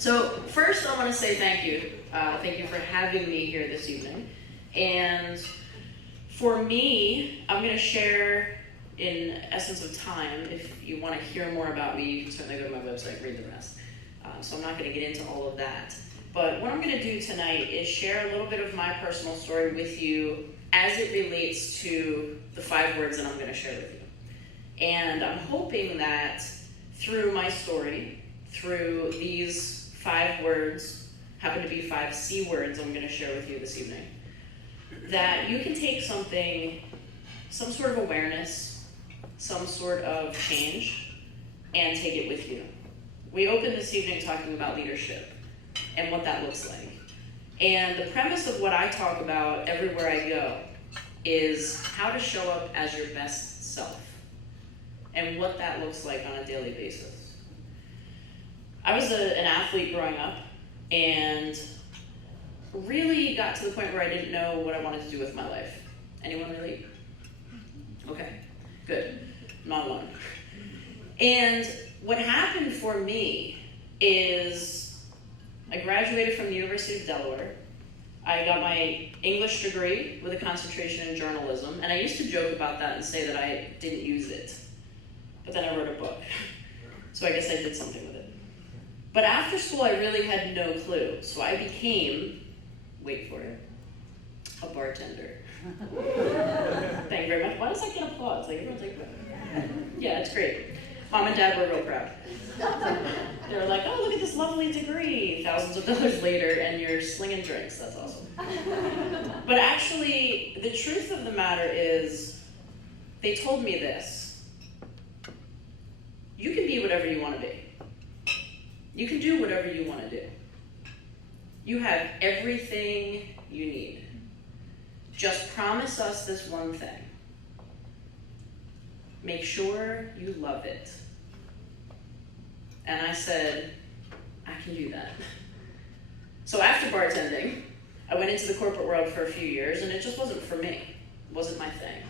So first I want to say thank you. Thank you for having me here this evening. And for me, I'm going to share in essence of time. If you want to hear more about me, you can certainly go to my website, read the rest. So I'm not going to get into all of that. But what I'm going to do tonight is share a little bit of my personal story with you as it relates to the 5 words that I'm going to share with you. And I'm hoping that through my story, through these 5 words, happen to be 5 C words I'm going to share with you this evening, that you can take something, some sort of awareness, some sort of change, and take it with you. We opened this evening talking about leadership and what that looks like. And the premise of what I talk about everywhere I go is how to show up as your best self and what that looks like on a daily basis. I was an athlete growing up and really got to the point where I didn't know what I wanted to do with my life. Anyone relate? Okay, good. Not alone. And what happened for me is I graduated from the University of Delaware. I got my English degree with a concentration in journalism, and I used to joke about that and say that I didn't use it. But then I wrote a book, so I guess I did something with it. But after school, I really had no clue, so I became, wait for it, a bartender. Thank you very much. Why does that get applause? Like, everyone's like, yeah, it's great. Mom and Dad were real proud. They were like, oh, look at this lovely degree. Thousands of dollars later, and you're slinging drinks. That's awesome. But actually, the truth of the matter is, they told me this. You can be whatever you want to be. You can do whatever you want to do. You have everything you need. Just promise us this one thing. Make sure you love it. And I said, I can do that. So after bartending, I went into the corporate world for a few years, and it just wasn't for me. It wasn't my thing.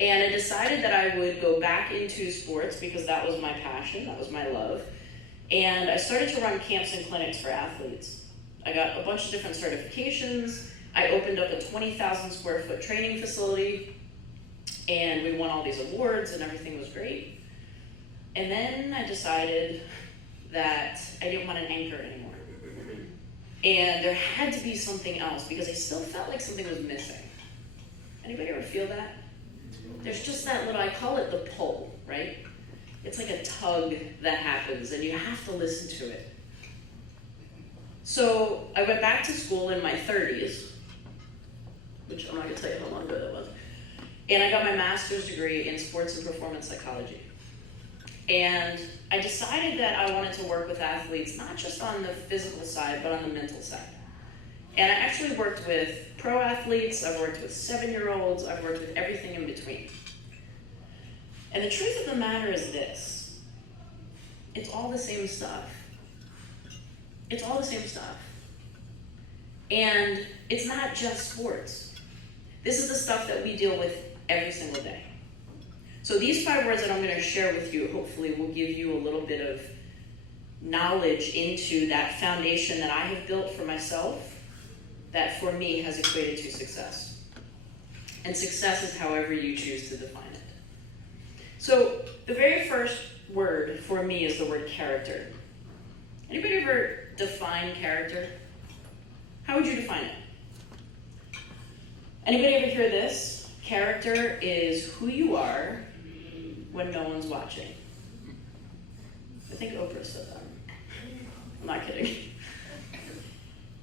And I decided that I would go back into sports because that was my passion, that was my love. And I started to run camps and clinics for athletes. I got a bunch of different certifications. I opened up a 20,000 square foot training facility, and we won all these awards, and everything was great. And then I decided that I didn't want an anchor anymore. And there had to be something else, because I still felt like something was missing. Anybody ever feel that? There's just that little, I call it the pull, right? It's like a tug that happens, and you have to listen to it. So I went back to school in my 30s, which I'm not going to tell you how long ago that was. And I got my master's degree in sports and performance psychology. And I decided that I wanted to work with athletes, not just on the physical side, but on the mental side. And I actually worked with pro athletes, I've worked with 7-year-olds, I've worked with everything in between. And the truth of the matter is this: it's all the same stuff. It's all the same stuff. And it's not just sports. This is the stuff that we deal with every single day. So these 5 words that I'm going to share with you hopefully will give you a little bit of knowledge into that foundation that I have built for myself that for me has equated to success. And success is however you choose to define it. So the very first word for me is the word character. Anybody ever define character? How would you define it? Anybody ever hear this? Character is who you are when no one's watching. I think Oprah said that. I'm not kidding.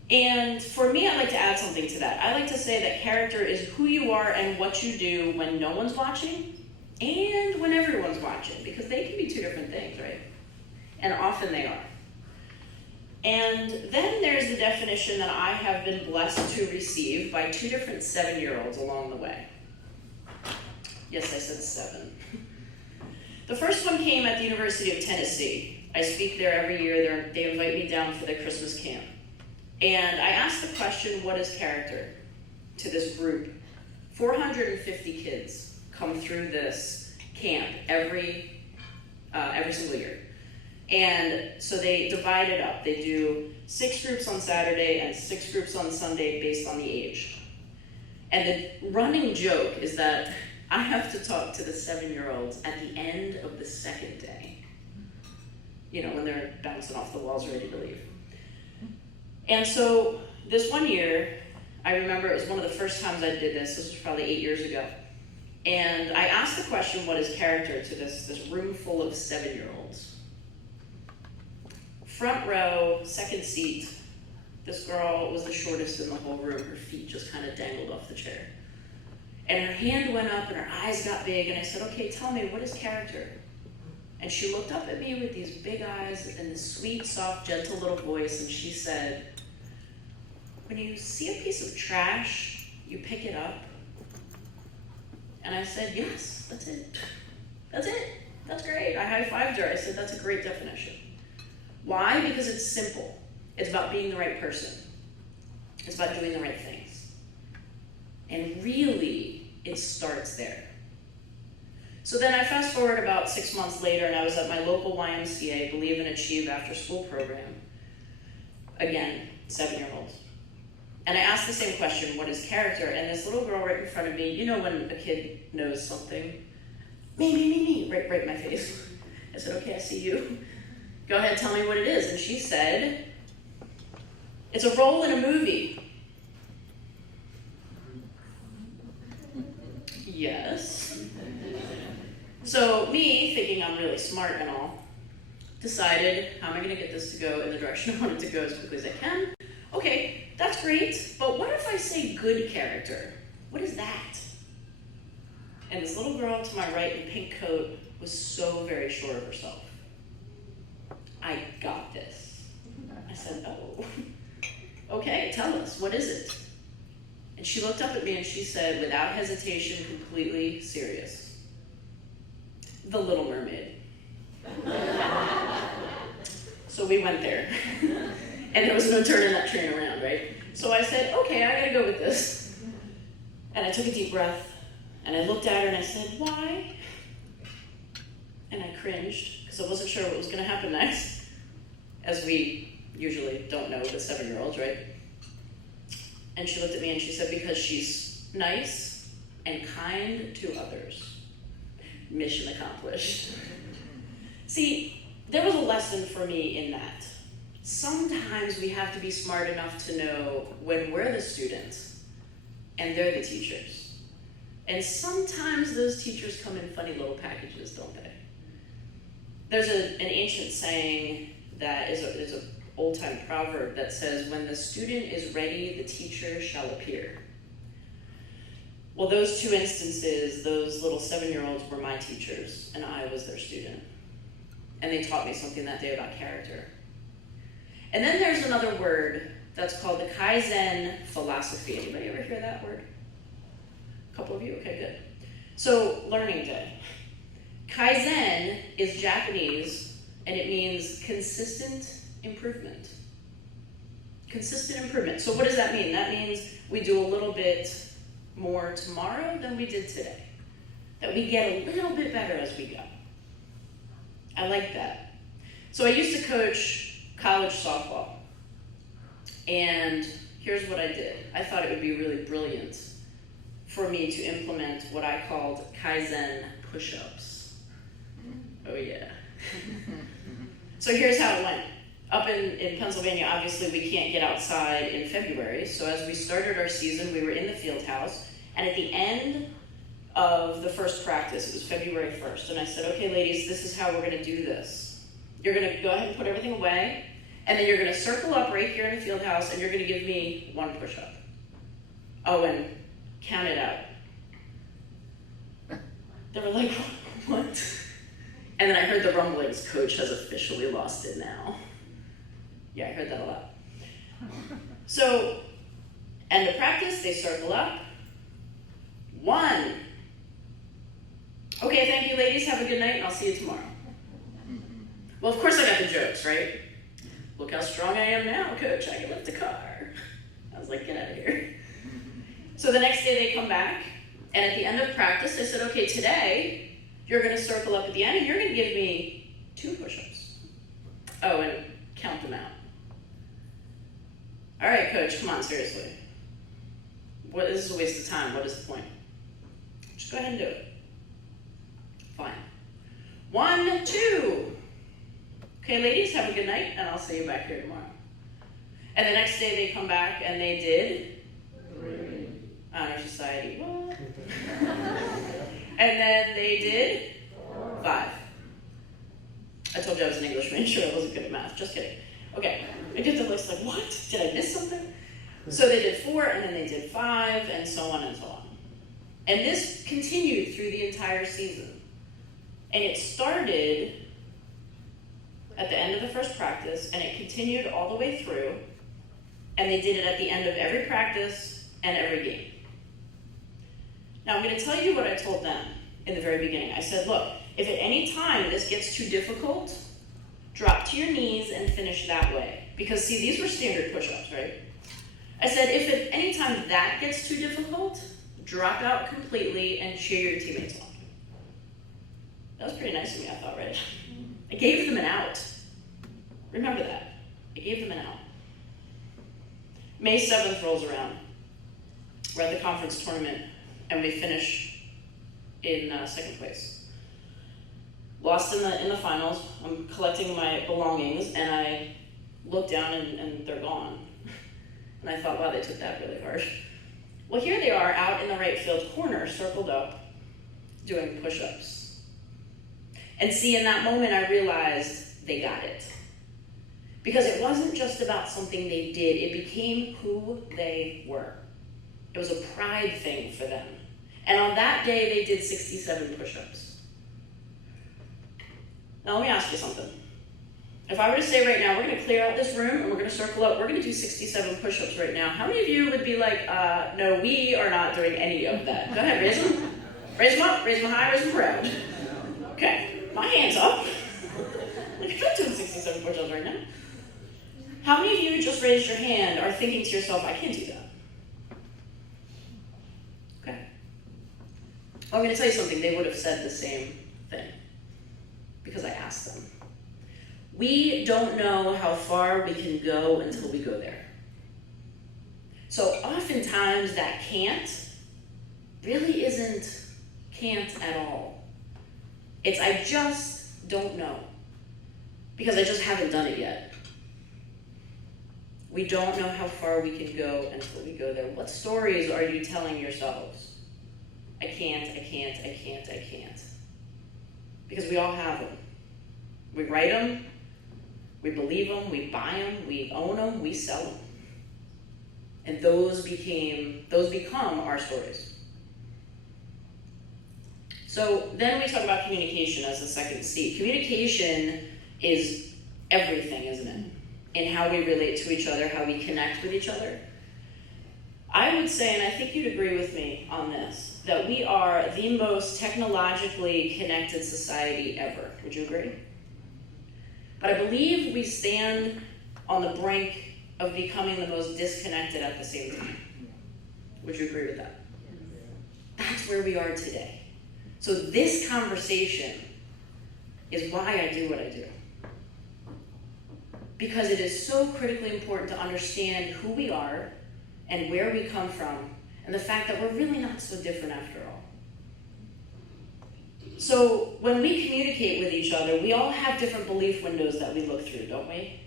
And for me, I like to add something to that. I like to say that character is who you are and what you do when no one's watching and when everyone's watching, because they can be 2 different things, right? And often they are. And then there's the definition that I have been blessed to receive by 2 different 7-year-olds along the way. Yes, I said 7. The first one came at the University of Tennessee. I speak there every year. They invite me down for the Christmas camp. And I asked the question, what is character, to this group. 450 kids come through this camp every single year. And so they divide it up. They do 6 groups on Saturday and 6 groups on Sunday based on the age. And the running joke is that I have to talk to the 7-year-olds at the end of the second day. You know, when they're bouncing off the walls ready to leave. And so this one year, I remember it was one of the first times I did this. This was probably 8 years ago. And I asked the question, what is character, to this room full of 7-year-olds. Front row, second seat, this girl was the shortest in the whole room. Her feet just kind of dangled off the chair. And her hand went up and her eyes got big, and I said, okay, tell me, what is character? And she looked up at me with these big eyes and this sweet, soft, gentle little voice, and she said, when you see a piece of trash, you pick it up. And I said, yes, that's it. That's it. That's great. I high-fived her. I said, that's a great definition. Why? Because it's simple. It's about being the right person. It's about doing the right things. And really, it starts there. So then I fast forward about 6 months later, and I was at my local YMCA, Believe and Achieve after school program. Again, 7-year-olds. And I asked the same question, what is character? And this little girl right in front of me, you know when a kid knows something? Me, right in my face. I said, okay, I see you. Go ahead, tell me what it is. And she said, it's a role in a movie. Yes. So me, thinking I'm really smart and all, decided, how am I going to get this to go in the direction I want it to go as quickly as I can? Okay, that's great, but what if I say good character? What is that? And this little girl to my right in pink coat was so very sure of herself. I got this. I said, oh, okay, tell us, what is it? And she looked up at me and she said, without hesitation, completely serious, The Little Mermaid. So we went there. And there was no turning that train around, right? So I said, okay, I gotta go with this. And I took a deep breath, and I looked at her and I said, why? And I cringed, because I wasn't sure what was gonna happen next, as we usually don't know with 7-year-olds, right? And she looked at me and she said, because she's nice and kind to others. Mission accomplished. See, there was a lesson for me in that. Sometimes we have to be smart enough to know when we're the students and they're the teachers. And sometimes those teachers come in funny little packages, don't they? There's an ancient saying that is an old-time proverb that says, when the student is ready, the teacher shall appear. Well, those two instances, those little 7-year-olds were my teachers, and I was their student. And they taught me something that day about character. And then there's another word that's called the Kaizen philosophy. Anybody ever hear that word? A couple of you? Okay, good. So, learning day. Kaizen is Japanese, and it means consistent improvement. Consistent improvement. So what does that mean? That means we do a little bit more tomorrow than we did today. That we get a little bit better as we go. I like that. So I used to coach college softball. And here's what I did. I thought it would be really brilliant for me to implement what I called Kaizen pushups. Oh yeah. So here's how it went. Up in Pennsylvania, obviously we can't get outside in February. So as we started our season, we were in the field house. And at the end of the first practice, it was February 1st. And I said, okay, ladies, this is how we're going to do this. You're going to go ahead and put everything away. And then you're going to circle up right here in the field house, and you're going to give me one push-up. Oh, and count it out. They were like, what? And then I heard the rumblings, coach has officially lost it now. Yeah, I heard that a lot. So, end of practice, they circle up. 1. Okay, thank you, ladies. Have a good night, and I'll see you tomorrow. Well, of course I got the jokes, right? Look how strong I am now, coach. I can lift a car. I was like, get out of here. So the next day they come back, and at the end of practice, I said, okay, today you're going to circle up at the end, and you're going to give me 2 push-ups. Oh, and count them out. All right, coach, come on, seriously. This is a waste of time. What is the point? Just go ahead and do it. Fine. 1, 2. Okay, ladies, have a good night, and I'll see you back here tomorrow. And the next day they come back and they did 3. Honor Society, what? And then they did 5. I told you I was an English major, I wasn't good at math, just kidding. Okay, I get the list like, what? Did I miss something? So they did 4, and then they did 5, and so on and so on. And this continued through the entire season. And it started at the end of the first practice, and it continued all the way through, and they did it at the end of every practice and every game. Now I'm going to tell you what I told them in the very beginning. I said, look, if at any time this gets too difficult, drop to your knees and finish that way. Because see, these were standard push-ups, right? I said, if at any time that gets too difficult, drop out completely and cheer your teammates on. That was pretty nice of me, I thought, right? I gave them an out. Remember that. I gave them an out. May 7th rolls around. We're at the conference tournament, and we finish in 2nd place. Lost in the finals. I'm collecting my belongings, and I look down, and they're gone. And I thought, wow, they took that really hard. Well, here they are out in the right field corner, circled up, doing push-ups. And see, in that moment, I realized they got it. Because it wasn't just about something they did, it became who they were. It was a pride thing for them. And on that day, they did 67 push-ups. Now, let me ask you something. If I were to say right now, we're going to clear out this room and we're going to circle up, we're going to do 67 push-ups right now, how many of you would be like, no, we are not doing any of that? Go ahead, raise them. Raise them up, raise them high, raise them proud. Okay, my hand's up. I'm doing 67 push-ups right now. How many of you who just raised your hand are thinking to yourself, I can't do that? Okay. Well, I'm going to tell you something. They would have said the same thing because I asked them. We don't know how far we can go until we go there. So oftentimes that can't really isn't can't at all. It's I just don't know because I just haven't done it yet. We don't know how far we can go until we go there. What stories are you telling yourselves? I can't. Because we all have them. We write them, we believe them, we buy them, we own them, we sell them. And those become our stories. So then we talk about communication as the second C. Communication is everything, isn't it? In how we relate to each other, how we connect with each other. I would say, and I think you'd agree with me on this, that we are the most technologically connected society ever. Would you agree? But I believe we stand on the brink of becoming the most disconnected at the same time. Would you agree with that? That's where we are today. So this conversation is why I do what I do. Because it is so critically important to understand who we are and where we come from, and the fact that we're really not so different after all. So when we communicate with each other, we all have different belief windows that we look through, don't we?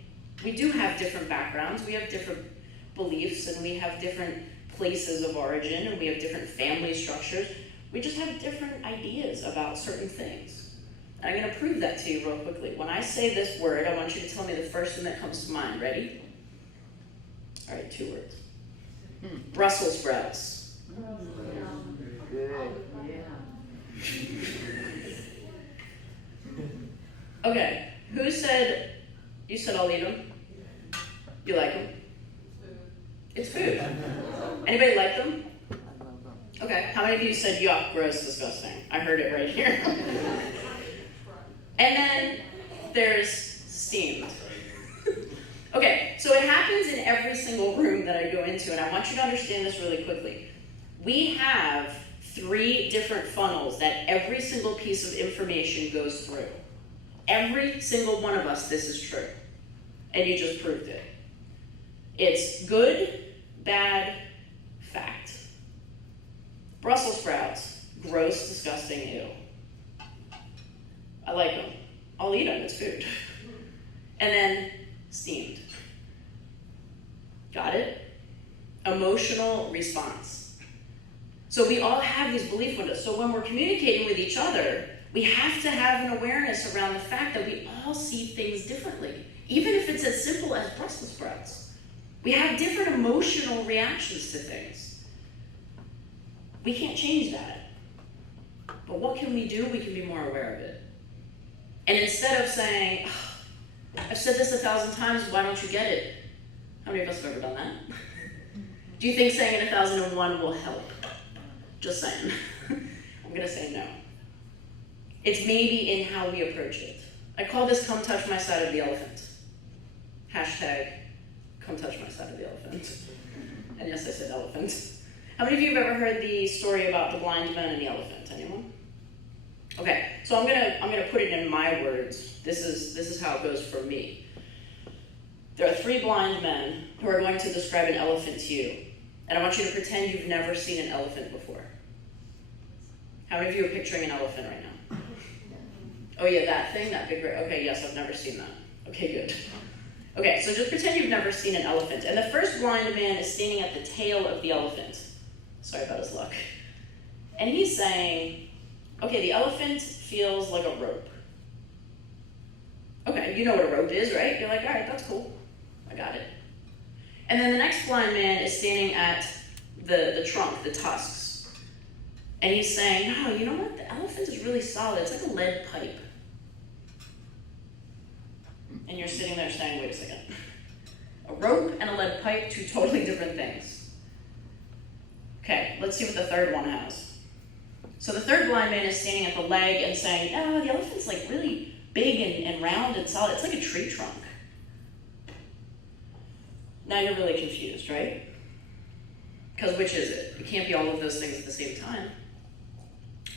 We do have different backgrounds, we have different beliefs, and we have different places of origin, and we have different family structures. We just have different ideas about certain things. And I'm going to prove that to you real quickly. When I say this word, I want you to tell me the first thing that comes to mind. Ready? All right, 2 words. Brussels sprouts. Good. Okay, who said, you said I'll eat them? You like them? It's food. Anybody like them? Okay, how many of you said yuck, gross, disgusting? I heard it right here. And then there's steamed. Okay, so it happens in every single room that I go into, and I want you to understand this really quickly. We have 3 different funnels that every single piece of information goes through. Every single one of us, this is true. and you just proved it. It's good, bad, fact. Brussels sprouts, gross, disgusting, ew. I like them. I'll eat them, it's food. And then steamed. Got it? Emotional response. So we all have these belief windows. So when we're communicating with each other, we have to have an awareness around the fact that we all see things differently. Even if it's as simple as Brussels sprouts. We have different emotional reactions to things. We can't change that. But what can we do? We can be more aware of it. And instead of saying, oh, I've said this 1,000 times, why don't you get it? How many of us have ever done that? Do you think saying it 1,001 will help? Just saying. I'm going to say no. It's maybe in how we approach it. I call this come touch my side of the elephant. Hashtag come touch my side of the elephant. And yes, I said elephant. How many of you have ever heard the story about the blind man and the elephant? Anyone? Okay, so I'm gonna put it in my words. This is how it goes for me. There are 3 blind men who are going to describe an elephant to you. And I want you to pretend you've never seen an elephant before. How many of you are picturing an elephant right now? Oh yeah, that thing, that big, okay, yes, I've never seen that. Okay, good. Okay, so just pretend you've never seen an elephant. And the first blind man is standing at the tail of the elephant. Sorry about his luck. And he's saying, okay, the elephant feels like a rope. Okay, you know what a rope is, right? You're like, all right, that's cool. I got it. And then the next blind man is standing at the trunk, the tusks. And he's saying, no, you know what? The elephant is really solid. It's like a lead pipe. And you're sitting there saying, wait a second. A rope and a lead pipe, 2 totally different things. Okay, let's see what the third one has. So the third blind man is standing at the leg and saying, no, the elephant's like really big and round and solid. It's like a tree trunk. Now you're really confused, right? Because which is it? It can't be all of those things at the same time.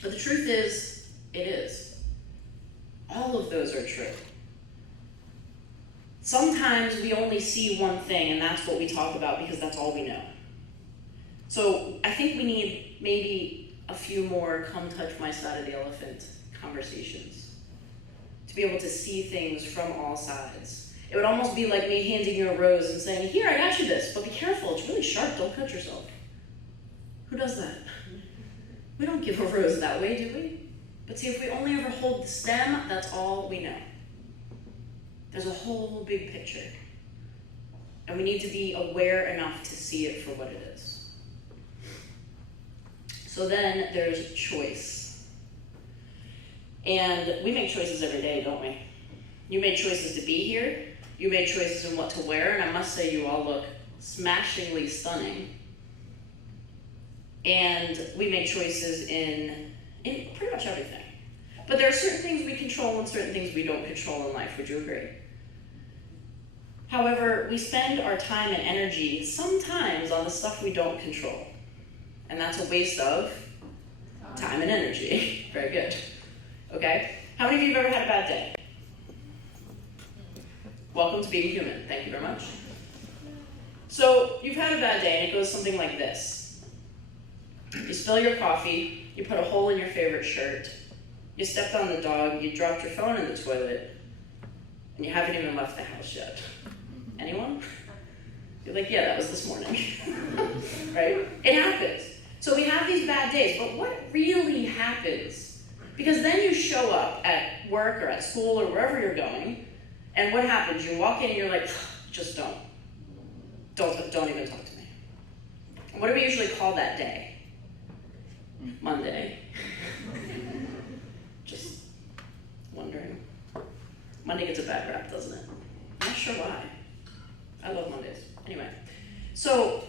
But the truth is, it is. All of those are true. Sometimes we only see one thing, and that's what we talk about because that's all we know. So I think we need maybe a few more come touch my side of the elephant conversations to be able to see things from all sides. It would almost be like me handing you a rose and saying, here, I got you this, but be careful, it's really sharp, don't cut yourself. Who does that? We don't give a rose that way, do we? But see, if we only ever hold the stem, that's all we know. There's a whole big picture. And we need to be aware enough to see it for what it is. So then there's choice. And we make choices every day, don't we? You made choices to be here. You made choices in what to wear. And I must say you all look smashingly stunning. And we make choices in pretty much everything. But there are certain things we control and certain things we don't control in life. Would you agree? However, we spend our time and energy sometimes on the stuff we don't control. And that's a waste of time and energy. Very good. Okay? How many of you have ever had a bad day? Welcome to being human. Thank you very much. So, you've had a bad day and it goes something like this. You spill your coffee, you put a hole in your favorite shirt, you stepped on the dog, you dropped your phone in the toilet, and you haven't even left the house yet. Anyone? You're like, yeah, that was this morning. Right? It happens. So we have these bad days, but what really happens? Because then you show up at work or at school or wherever you're going, and what happens? You walk in and you're like, just don't even talk to me. And what do we usually call that day? Monday. Just wondering. Monday gets a bad rap, doesn't it? I'm not sure why. I love Mondays. Anyway, so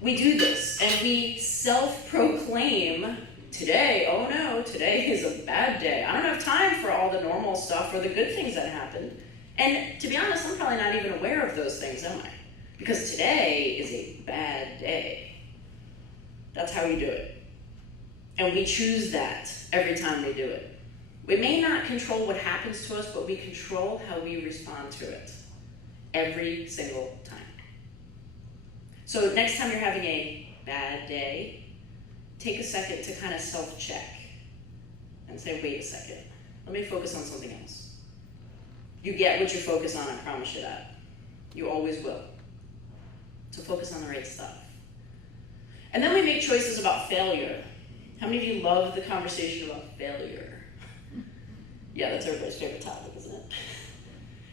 we do this and we self-proclaim today, oh no, today is a bad day. I don't have time for all the normal stuff or the good things that happen. And to be honest, I'm probably not even aware of those things, am I? Because today is a bad day. That's how we do it. And we choose that every time we do it. We may not control what happens to us, but we control how we respond to it. every single time. So next time you're having a bad day, take a second to kind of self-check and say, wait a second, let me focus on something else. You get what you focus on, I promise you that. You always will. So focus on the right stuff. And then we make choices about failure. How many of you love the conversation about failure? Yeah, that's everybody's favorite topic, isn't it?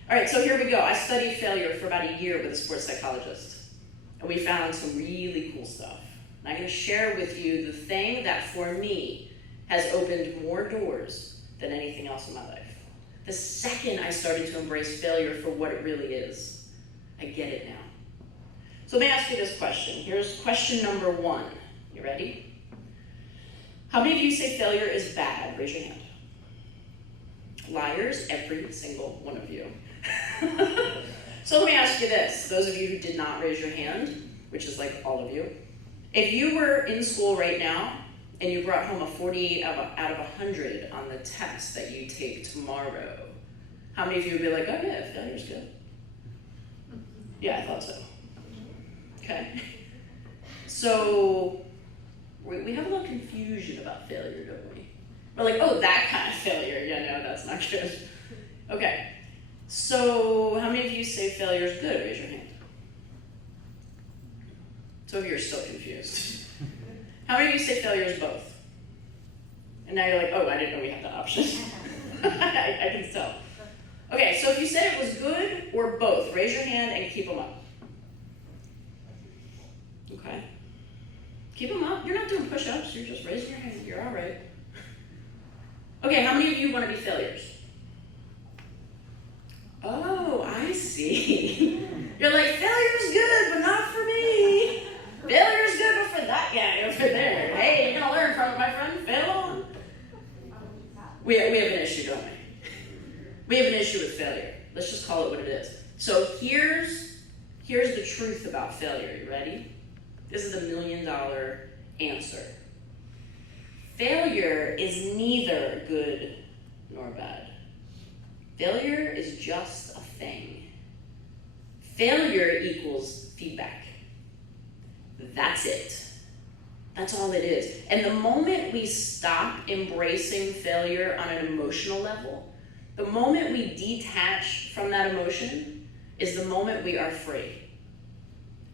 All right, so here we go. I studied failure for about a year with a sports psychologist. And we found some really cool stuff. And I'm going to share with you the thing that, for me, has opened more doors than anything else in my life. The second I started to embrace failure for what it really is, I get it now. So let me ask you this question. Here's question number 1. You ready? How many of you say failure is bad? Raise your hand. Liars, every single one of you. So let me ask you this. Those of you who did not raise your hand, which is like all of you, if you were in school right now and you brought home a 40 out of 100 on the test that you take tomorrow, how many of you would be like, oh yeah, failure's good? Yeah, I thought so. Okay. So we have a little confusion about failure, don't we? We're like, oh, that kind of failure. Yeah, no, that's not good. Okay. So how many of you say failure is good? Raise your hand. Some of you are still confused. How many of you say failure is both? And now you're like, oh, I didn't know we had that option. I can tell. Okay, so if you said it was good or both, raise your hand and keep them up. Okay. Keep them up. You're not doing push-ups. You're just raising your hand. You're all right. Okay, how many of you want to be failures? Oh, I see. You're like, failure's good, but not for me. Failure's good, but for that guy over there. Hey, you're going to learn from it, my friend. Fail on. We have an issue, don't we? We have an issue with failure. Let's just call it what it is. So here's the truth about failure. You ready? This is the $1 million answer. Failure is neither good nor bad. Failure is just a thing. Failure equals feedback. That's it. That's all it is. And the moment we stop embracing failure on an emotional level, the moment we detach from that emotion is the moment we are free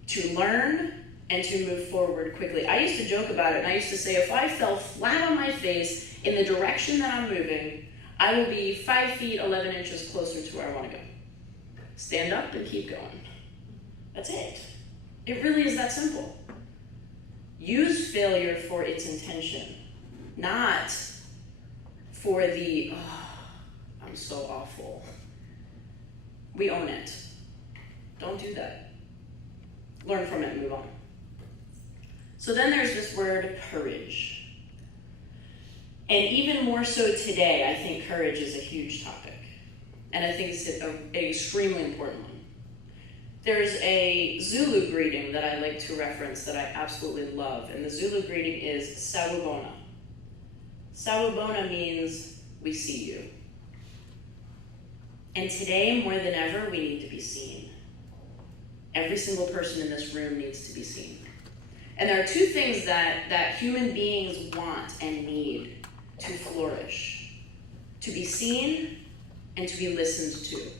to learn and to move forward quickly. I used to joke about it, and I used to say, if I fell flat on my face in the direction that I'm moving, I will be 5 feet, 11 inches closer to where I want to go. Stand up and keep going. That's it. It really is that simple. Use failure for its intention, not for the, oh, I'm so awful. We own it. Don't do that. Learn from it and move on. So then there's this word, courage. And even more so today, I think courage is a huge topic. And I think it's an extremely important one. There's a Zulu greeting that I like to reference that I absolutely love. And the Zulu greeting is Sawubona. Sawubona means we see you. And today, more than ever, we need to be seen. Every single person in this room needs to be seen. And there are 2 things that human beings want and need to flourish: to be seen and to be listened to.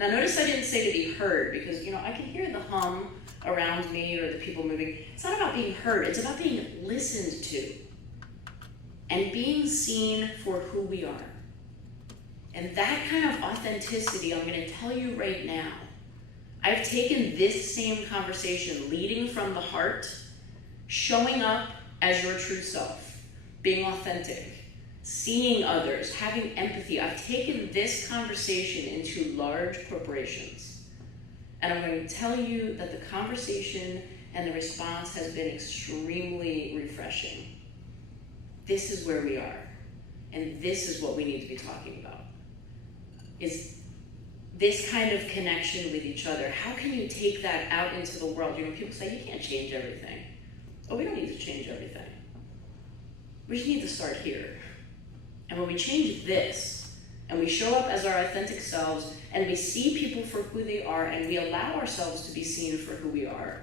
Now notice I didn't say to be heard, because I can hear the hum around me or the people moving. It's not about being heard, it's about being listened to and being seen for who we are. And that kind of authenticity, I'm going to tell you right now, I've taken this same conversation, leading from the heart, showing up as your true self, being authentic, seeing others, having empathy. I've taken this conversation into large corporations. And I'm going to tell you that the conversation and the response has been extremely refreshing. This is where we are. And this is what we need to be talking about. Is this kind of connection with each other. How can you take that out into the world? People say, you can't change everything. Oh, we don't need to change everything. We just need to start here. And when we change this, and and we show up as our authentic selves, and we see people for who they are, and we allow ourselves to be seen for who we are,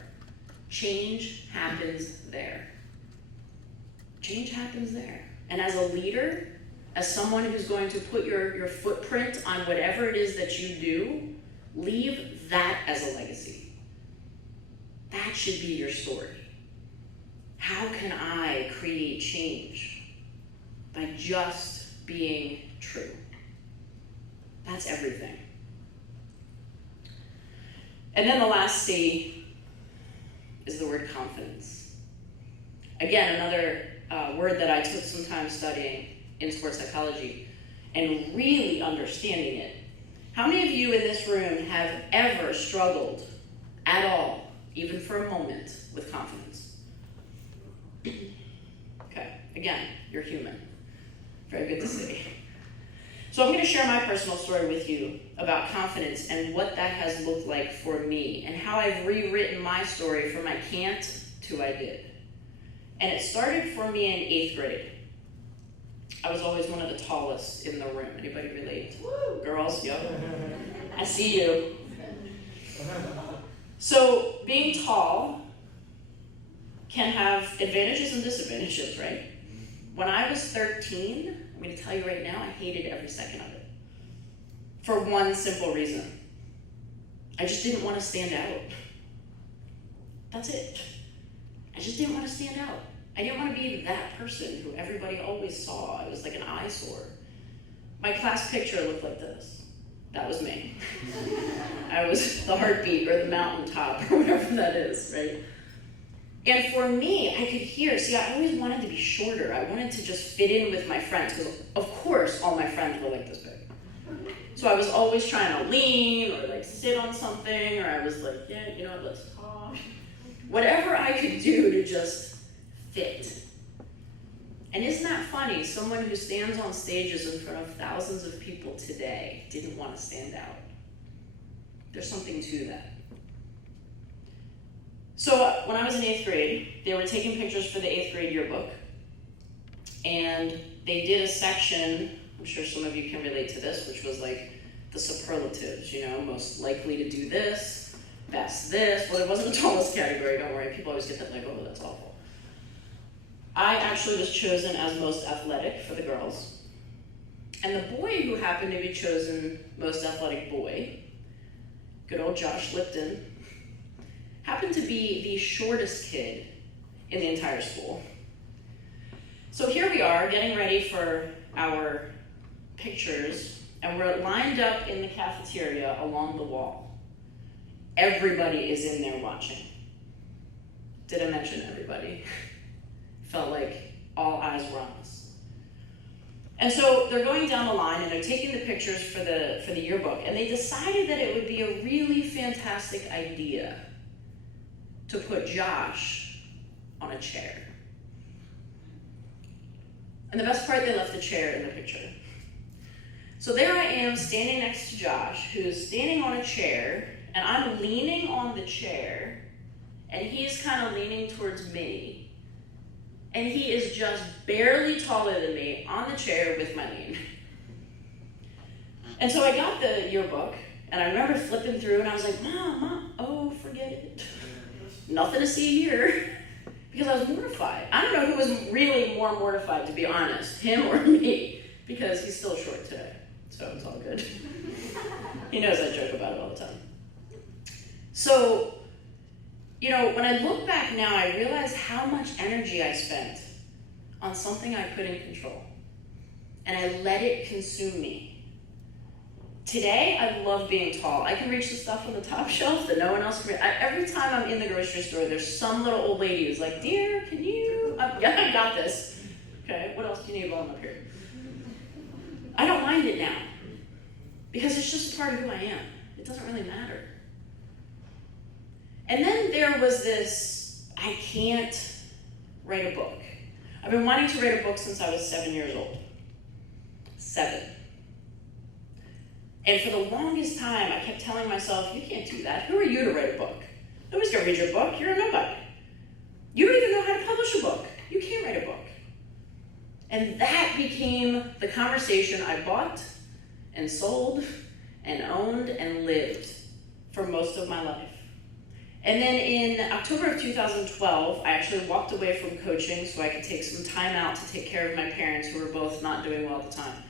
change happens there. Change happens there. And as a leader, as someone who's going to put your footprint on whatever it is that you do, leave that as a legacy. That should be your story. How can I create change? By just being true. That's everything. And then the last C is the word confidence. Again, another word that I took some time studying in sports psychology and really understanding it. How many of you in this room have ever struggled at all, even for a moment, with confidence? Okay, again, you're human. Very good to see. So I'm going to share my personal story with you about confidence and what that has looked like for me and how I've rewritten my story from I can't to I did. And it started for me in 8th grade. I was always one of the tallest in the room. Anybody relate? Woo! Girls? Yep. I see you. So being tall can have advantages and disadvantages, right? When I was 13, I'm going to tell you right now, I hated every second of it. For one simple reason. I just didn't want to stand out. That's it. I just didn't want to stand out. I didn't want to be that person who everybody always saw. I was like an eyesore. My class picture looked like this. That was me. I was the heartbeat or the mountaintop or whatever that is, right? And for me, I could hear, I always wanted to be shorter. I wanted to just fit in with my friends because, of course, all my friends were like this big. So I was always trying to lean or like sit on something, or I was like, let's talk. Whatever I could do to just fit. And isn't that funny? Someone who stands on stages in front of thousands of people today didn't want to stand out. There's something to that. So when I was in 8th grade, they were taking pictures for the 8th grade yearbook. And they did a section, I'm sure some of you can relate to this, which was like the superlatives, most likely to do this, best this. Well, it wasn't the tallest category, don't worry. People always get that like, oh, that's awful. I actually was chosen as most athletic for the girls. And the boy who happened to be chosen most athletic boy, good old Josh Lipton, happened to be the shortest kid in the entire school. So here we are getting ready for our pictures, and we're lined up in the cafeteria along the wall. Everybody is in there watching. Did I mention everybody? Felt like all eyes were on us. And so they're going down the line and they're taking the pictures for the yearbook, and they decided that it would be a really fantastic idea to put Josh on a chair. And the best part, they left the chair in the picture. So there I am standing next to Josh, who's standing on a chair, and I'm leaning on the chair, and he's kind of leaning towards me. And he is just barely taller than me on the chair with my lean. And so I got the yearbook, and I remember flipping through, and I was like, Mom, oh, forget it. Nothing to see here. Because I was mortified. I don't know who was really more mortified, to be honest, him or me, because he's still short today, so it's all good. He knows I joke about it all the time. So, when I look back now, I realize how much energy I spent on something I couldn't control. And I let it consume me. Today, I love being tall. I can reach the stuff on the top shelf that no one else can reach. Every time I'm in the grocery store, there's some little old lady who's like, dear, can you? Yeah, I got this. Okay, what else do you need while I'm up here? I don't mind it now. Because it's just part of who I am. It doesn't really matter. And then there was this, I can't write a book. I've been wanting to write a book since I was 7 years old. 7. And for the longest time, I kept telling myself, you can't do that. Who are you to write a book? Nobody's going to read your book. You're a nobody. You don't even know how to publish a book. You can't write a book. And that became the conversation I bought and sold and owned and lived for most of my life. And then in October of 2012, I actually walked away from coaching so I could take some time out to take care of my parents who were both not doing well at the time.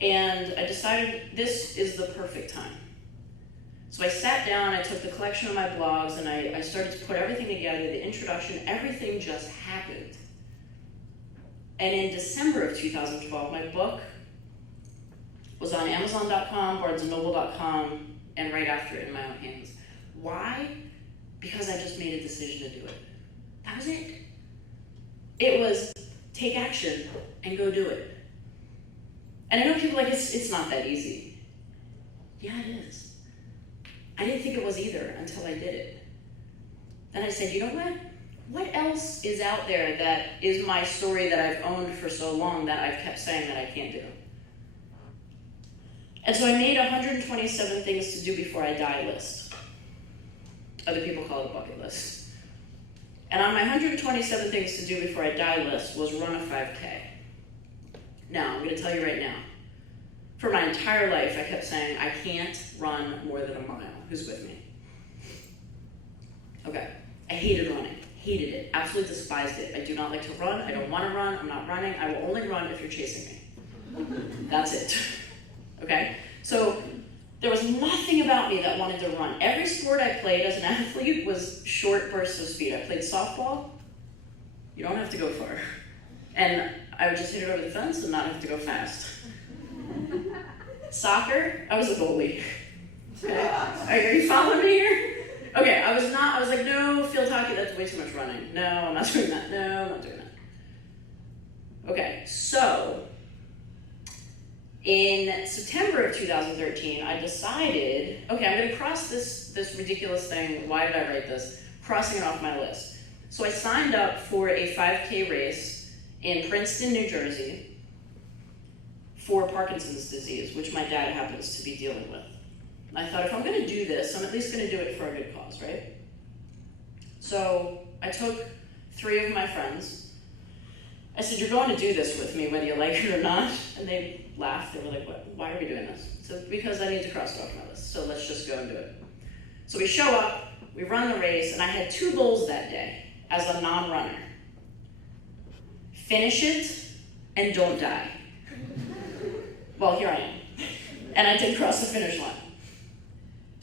And I decided this is the perfect time. So I sat down, I took the collection of my blogs, and I started to put everything together, the introduction, everything just happened. And in December of 2012, my book was on Amazon.com, BarnesandNoble.com, and right after it in my own hands. Why? Because I just made a decision to do it. That was it. It was take action and go do it. And I know people are like, it's not that easy. Yeah, it is. I didn't think it was either until I did it. Then I said, you know what? What else is out there that is my story that I've owned for so long that I've kept saying that I can't do? And so I made 127 things to do before I die list. Other people call it a bucket list. And on my 127 things to do before I die list was run a 5K. Now, I'm going to tell you right now, for my entire life, I kept saying, I can't run more than a mile. Who's with me? Okay. I hated running. Hated it. Absolutely despised it. I do not like to run. I don't want to run. I'm not running. I will only run if you're chasing me. That's it. Okay? So there was nothing about me that wanted to run. Every sport I played as an athlete was short bursts of speed. I played softball. You don't have to go far. And I would just hit it over the fence and not have to go fast. Soccer, I was a goalie. Okay. Are you following me here? Okay, I was like, no, field hockey, that's way too much running. No, I'm not doing that. No, I'm not doing that. Okay, so in September of 2013, I decided, okay, I'm going to cross this ridiculous thing. Why did I write this? Crossing it off my list. So I signed up for a 5K race in Princeton, New Jersey for Parkinson's disease, which my dad happens to be dealing with. I thought, if I'm going to do this, I'm at least going to do it for a good cause, right? So I took 3 of my friends. I said, you're going to do this with me, whether you like it or not. And they laughed. They were like, what? Why are we doing this? So because I need to cross it off my list. So let's just go and do it. So we show up, we run the race, and I had 2 goals that day as a non-runner. Finish it and don't die. Well, here I am. And I did cross the finish line.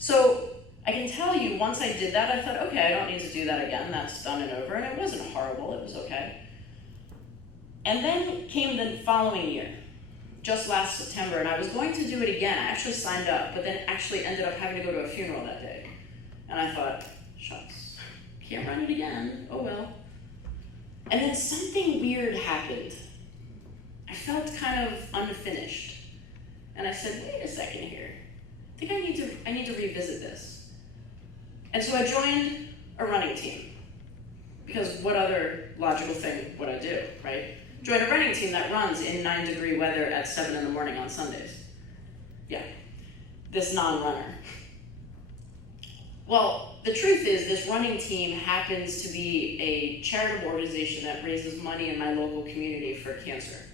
So I can tell you, once I did that, I thought, okay, I don't need to do that again. That's done and over. And it wasn't horrible. It was okay. And then came the following year, just last September, and I was going to do it again. I actually signed up, but then actually ended up having to go to a funeral that day. And I thought, shucks, can't run it again. Oh well. And then something weird happened. I felt kind of unfinished. And I said, wait a second here. I think I need to revisit this. And so I joined a running team. Because what other logical thing would I do, right? Join a running team that runs in 9-degree weather at 7 in the morning on Sundays. Yeah, this non-runner. Well, the truth is this running team happens to be a charitable organization that raises money in my local community for cancer.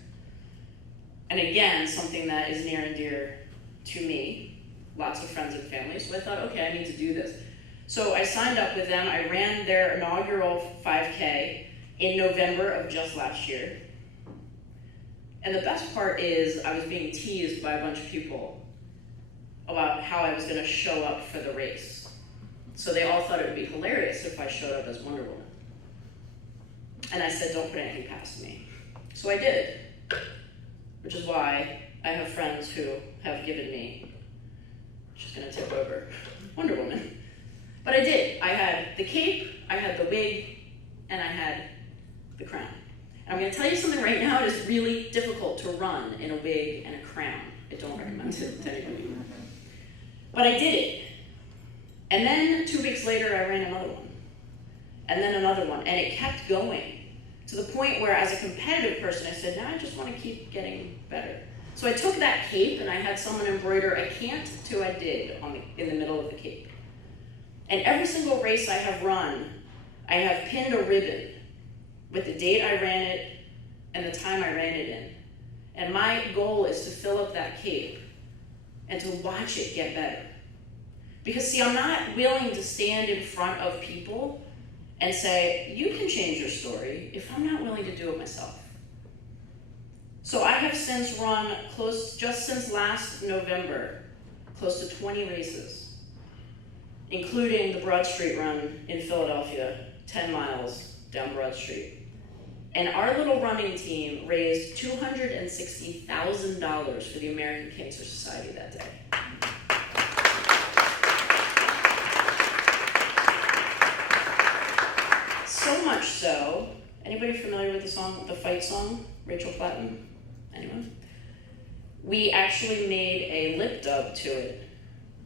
And again, something that is near and dear to me. Lots of friends and family, so I thought, okay, I need to do this. So I signed up with them. I ran their inaugural 5K in November of just last year. And the best part is I was being teased by a bunch of people about how I was going to show up for the race. So they all thought it would be hilarious if I showed up as Wonder Woman. And I said, don't put anything past me. So I did, which is why I have friends who have given me, she's going to tip over, Wonder Woman. But I did. I had the cape, I had the wig, and I had the crown. And I'm going to tell you something right now. It is really difficult to run in a wig and a crown. I don't recommend it to anybody. But I did it. And then 2 weeks later, I ran another one. And then another one. And it kept going to the point where, as a competitive person, I said, now I just want to keep getting better. So I took that cape and I had someone embroider a can't to I did in the middle of the cape. And every single race I have run, I have pinned a ribbon with the date I ran it and the time I ran it in. And my goal is to fill up that cape and to watch it get better. Because see, I'm not willing to stand in front of people and say, you can change your story, if I'm not willing to do it myself. So I have since run just since last November, close to 20 races, including the Broad Street Run in Philadelphia, 10 miles down Broad Street. And our little running team raised $260,000 for the American Cancer Society that day. So much so, anybody familiar with the song, the fight song, Rachel Platten? Anyone? We actually made a lip dub to it,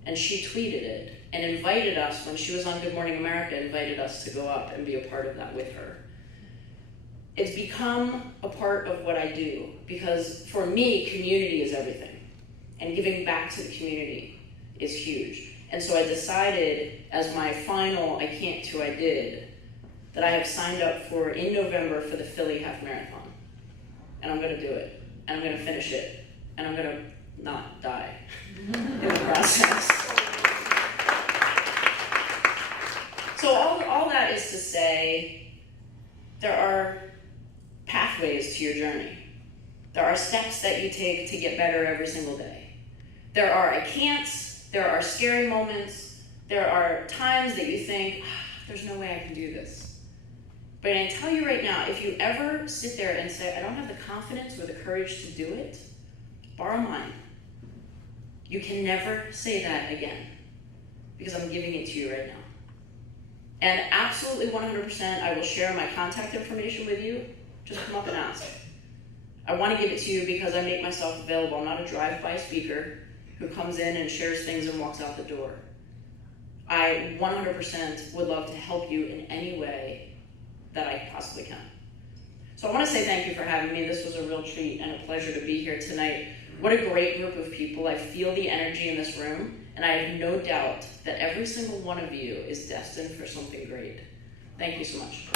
and she tweeted it and invited us, when she was on Good Morning America, invited us to go up and be a part of that with her. It's become a part of what I do, because for me, community is everything, and giving back to the community is huge. And so I decided, as my final I can't to I did, that I have signed up for, in November, for the Philly Half Marathon. And I'm gonna do it. And I'm going to finish it, and I'm going to not die in the process. So all that is to say, there are pathways to your journey. There are steps that you take to get better every single day. There are I can'ts, there are scary moments, there are times that you think, there's no way I can do this. But I tell you right now, if you ever sit there and say, I don't have the confidence or the courage to do it, borrow mine. You can never say that again, because I'm giving it to you right now. And absolutely 100%, I will share my contact information with you. Just come up and ask. I want to give it to you because I make myself available. I'm not a drive-by speaker who comes in and shares things and walks out the door. I 100% would love to help you in any way that I possibly can. So I want to say thank you for having me. This was a real treat and a pleasure to be here tonight. What a great group of people. I feel the energy in this room, and I have no doubt that every single one of you is destined for something great. Thank you so much.